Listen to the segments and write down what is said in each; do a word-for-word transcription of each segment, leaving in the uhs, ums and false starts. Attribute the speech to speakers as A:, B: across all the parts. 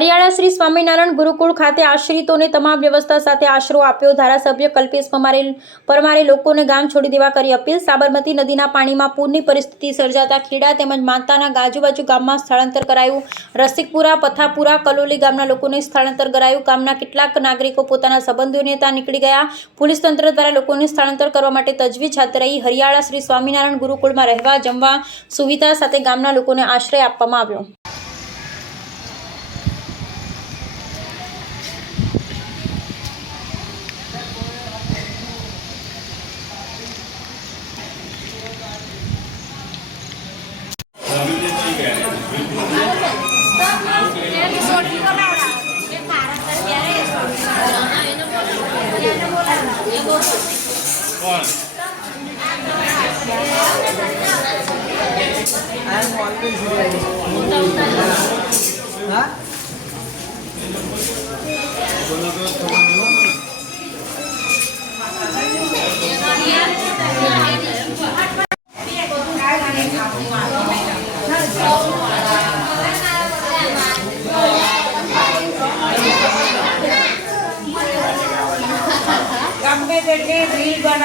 A: હરિયાણા શ્રી સ્વામિનારાયણ ગુરુકુળ ખાતે આશ્રિતોને તમામ વ્યવસ્થા સાથે આશરો આપ્યો. ધારાસભ્ય કલ્પેશ પરમારે પરમારે લોકોને ગામ છોડી દેવા કરી અપીલ. સાબરમતી નદીના પાણીમાં પૂરની પરિસ્થિતિ સર્જાતા ખેડા તેમજ માનતાના આજુબાજુ ગામમાં સ્થળાંતર કરાયું. રસિકપુરા, પથાપુરા, કલોલી ગામના લોકોને સ્થળાંતર કરાયું. ગામના કેટલાક નાગરિકો પોતાના સંબંધીઓને ત્યાં નીકળી ગયા. પોલીસ તંત્ર દ્વારા લોકોને સ્થળાંતર કરવા માટે તજવીજ હાથ ધરાઈ. હરિયાણા શ્રી સ્વામિનારાયણ ગુરુકુળમાં રહેવા જમવા સુવિધા સાથે ગામના લોકોને આશ્રય આપવામાં આવ્યો.
B: I am always ready. Huh? गम्मे करके रील बना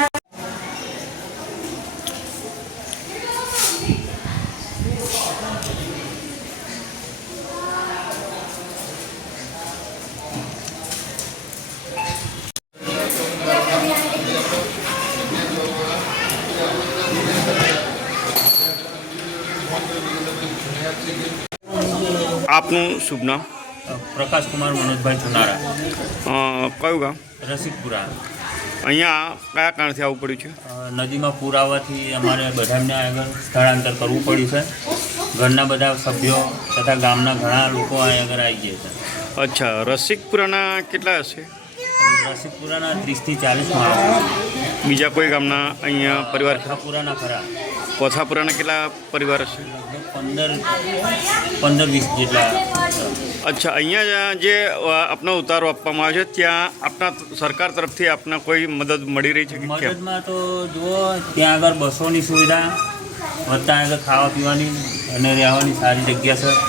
C: આપનું શુભ નામ?
D: પ્રકાશ કુમાર મનોજભાઈ ચુનારા.
C: કયું ગામ?
D: રસિકપુરા.
C: અહીંયા કયા કારણથી આવવું પડ્યું છે?
D: નદીમાં પૂર આવવાથી અમારે બધાને આગળ સ્થળાંતર કરવું પડ્યું છે. ઘરના બધા સભ્યો તથા ગામના ઘણા લોકો અહીં આગળ આવી ગયા છે.
C: અચ્છા, રસિકપુરાના કેટલા હશે?
D: રસિકપુરાના ત્રીસથી ચાલીસ માણસો.
C: બીજા કોઈ ગામના અહીંયા પરિવાર?
D: પથાપુરાના ખરા.
C: પથાપુરાના કેટલા પરિવાર હશે?
D: પંદર પંદર વીસ જેટલા.
C: અચ્છા, અહીંયા જે આપનો ઉતારો આપવામાં આવે છે ત્યાં આપના સરકાર તરફથી આપના કોઈ મદદ મળી રહી છે કે કેમ?
D: મદદમાં તો જુઓ, ત્યાં આગળ બસોની સુવિધા વત્તા આગળ ખાવા પીવાની અને રહેવાની સારી જગ્યા છે.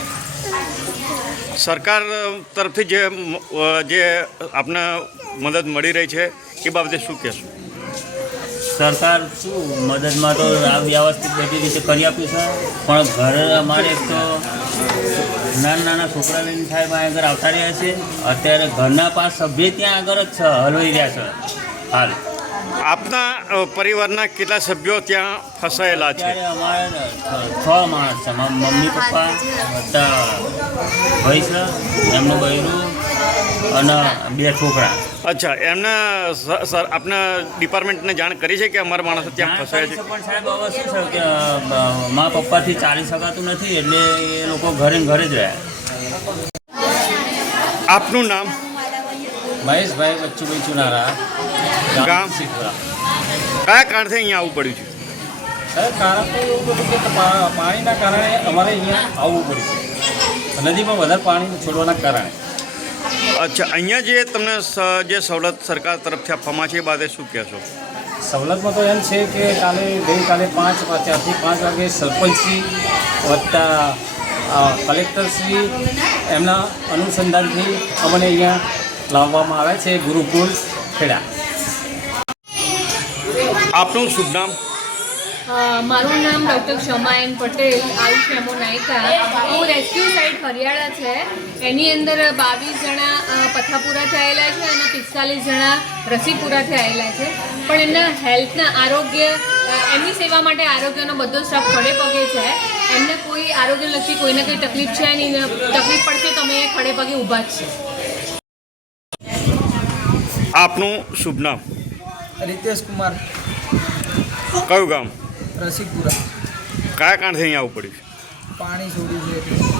C: સરકાર તરફથી જે જે આપને મદદ મળી રહી છે એ બાબતે શું કહેશો?
D: સરકાર શું મદદમાં તો આ વ્યવસ્થિત બધી રીતે કરી આપ્યું છે, પણ ઘર અમારે એક તો નાના નાના છોકરા લઈને સાહેબ અહીં આગળ આવતા રહ્યા છે. અત્યારે ઘરના પાંચ સભ્ય ત્યાં આગળ જ છે, હલવાઈ રહ્યા છે હાલ.
C: આપના પરિવારના કેટલા સભ્યો ત્યાં ફસાયેલા છે?
D: અત્યારે અમારે છ માણસ છે. મમ્મી પપ્પા બધા ભાઈ છે, એમનું બૈરું અને બે છોકરા.
C: અચ્છા, એમને સર આપના ડિપાર્ટમેન્ટને જાણ કરી છે કે અમારા માણસો ત્યાં ફસાયા છે?
D: પણ સાહેબ હવે શું છે કે મા પપ્પાથી ચાલી શકાતું નથી, એટલે એ લોકો ઘરે ઘરે જ રહ્યા.
C: આપનું નામ?
E: મહેશભાઈ બચ્ચુભાઈ ચુનારા,
C: ગામ?
E: રસિકપુરા.
C: કયા કારણથી અહીંયા આવવું પડ્યું છે?
E: સાહેબ, કારણ તો એવું હતું કે પા- પાણીના કારણે અમારે અહીંયા આવવું પડ્યું છે. નદીમાં વધારે પાણી છોડવાના કારણે.
C: અચ્છા, અહીંયા જે તમને સ- જે સવલત સરકાર તરફથી આપવામાં છે એ બાબતે શું કહેશો?
E: સવલતમાં તો એમ છે કે કાલે ગઈકાલે પાંચ ચારથી પાંચ વાગે સરપંચશ્રી વત્તા કલેક્ટરશ્રી એમના અનુસંધાનથી અમને અહીંયા લાવવામાં આવે છે ગુરુકુળ ખેડા.
C: આપનું શુભ નામ?
F: મારું નામ ડૉક્ટર ક્ષમા એન પટેલ, આયુષ એમો નાયકા. હું રેસ્ક્યુ સાઇટ હરિયાણા છે, એની અંદર બાવીસ જણા પથાપુરાથી આવેલા છે અને પિસ્તાલીસ જણા રસિકપુરાથી આવેલા છે. પણ એમના હેલ્થના આરોગ્ય એમની સેવા માટે આરોગ્યનો બધો સ્ટાફ ખડે પગે છે. એમને કોઈ આરોગ્યલક્ષી કોઈને કંઈ તકલીફ છે નહીં, તકલીફ પડશે તો અમે ખડે પગે ઊભા જ છે.
C: આપનું શુભ નામ?
B: रितेश कुमार,
C: કયું ગામ?
B: रसिकपुरा.
C: કયા કારણથી અહીંયા આવવું પડ્યું છે?
B: पानी छोड़ी है